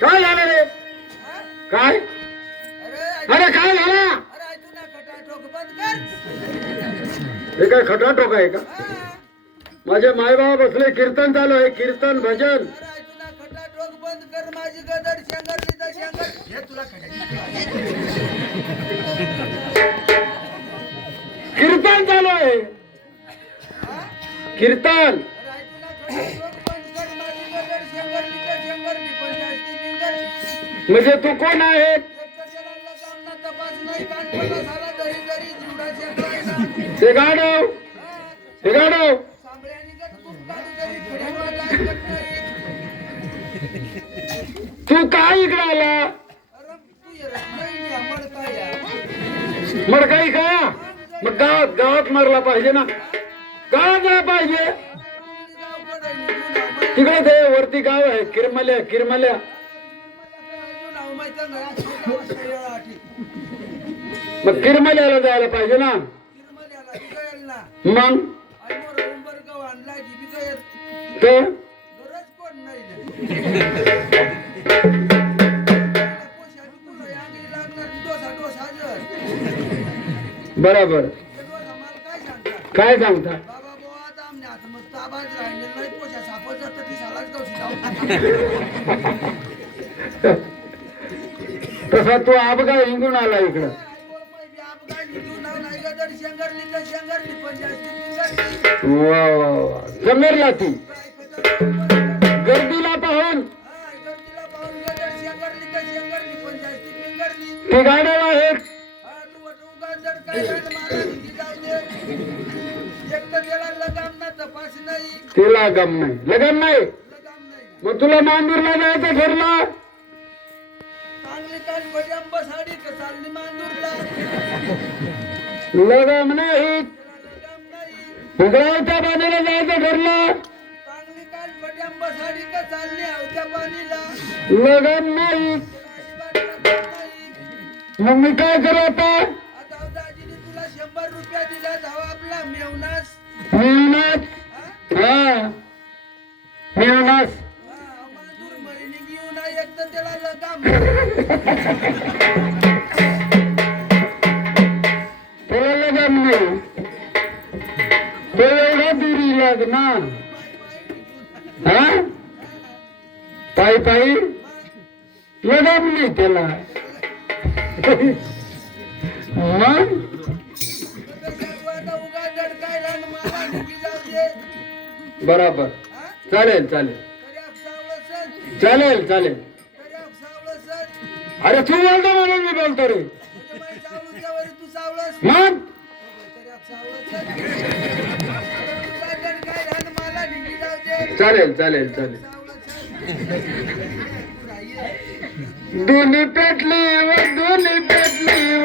काय झालं रे? काय? अरे काय झालं? हे काय खटाटोक आहे का? माझे मायबाप बसले, कीर्तन चालू आहे, कीर्तन भजन. बंद कर माझी गदर शेंगर हे तुला कीर्तन चालू आहे, कीर्तन. म्हणजे तू कोण आहे? ते गाडव, ते गाडव. तू काय इकडे आला? मडकाई का? मग गावात मारला पाहिजे ना, गावात जायला पाहिजे. तिकडे ते वरती गाव आहे किरमल्या, किरमल्या. मग किरमल्याला जायला पाहिजे ना. मग ते बरोबर. काय सांगता? तसा तू अपघा हिंगून आला इकडं. वा वा वा, जमेरला ती गर्दीला पाहून. ती गाड्या आहेत. तिला गम नाही, लगन नाही. मग तुला मांजूरला जायचं ठरलं. लगम नाही, उघडावच्या बाजूला जायचं ठरलं. लगन नाही. मग मी काय करू आता? तुला 100 रुपया दिला धावा आपला मेवनास. मेवनास? हा, मेवनास. त्याला लगाम नाही. तो एवढा दुरी लागणार. हा, पायी पायी लगाम नाही त्याला. मग बरोबर. चालेल चालेल चालेल चालेल. अरे तू बोलतो म्हणून मी बोलतो रे. मग चालेल चालेल चालेल. दोन्ही पेटली व दोन्ही पेटली व